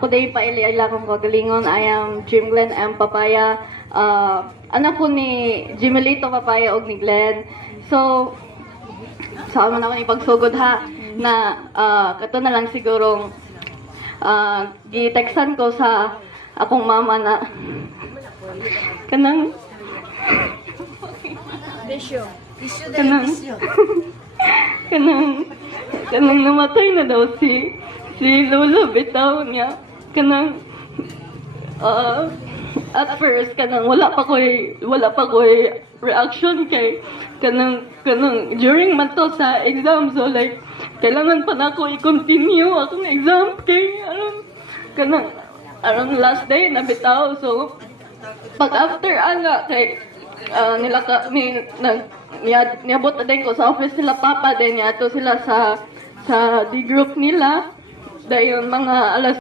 Ako day pa ili akong kagalingon. I am Jim Glenn M. Papaya. Anak ko ni Jimelito Papaya og ni Glenn. So, saan man ako ipagsugod ha na kato na lang sigurong gi-textan ko sa akong mama na kanang kanang namatay na daw si Lolo bitaw niya. Kanang at first kanang wala pa ko'y reaction kay kanang during man to sa exam, so like kailangan pa na ako i-continue akong exam kay arang last day na bitaw. So pag after kay niabot na din ko sa office nila papa din niya to sila sa D group nila dayon mga alas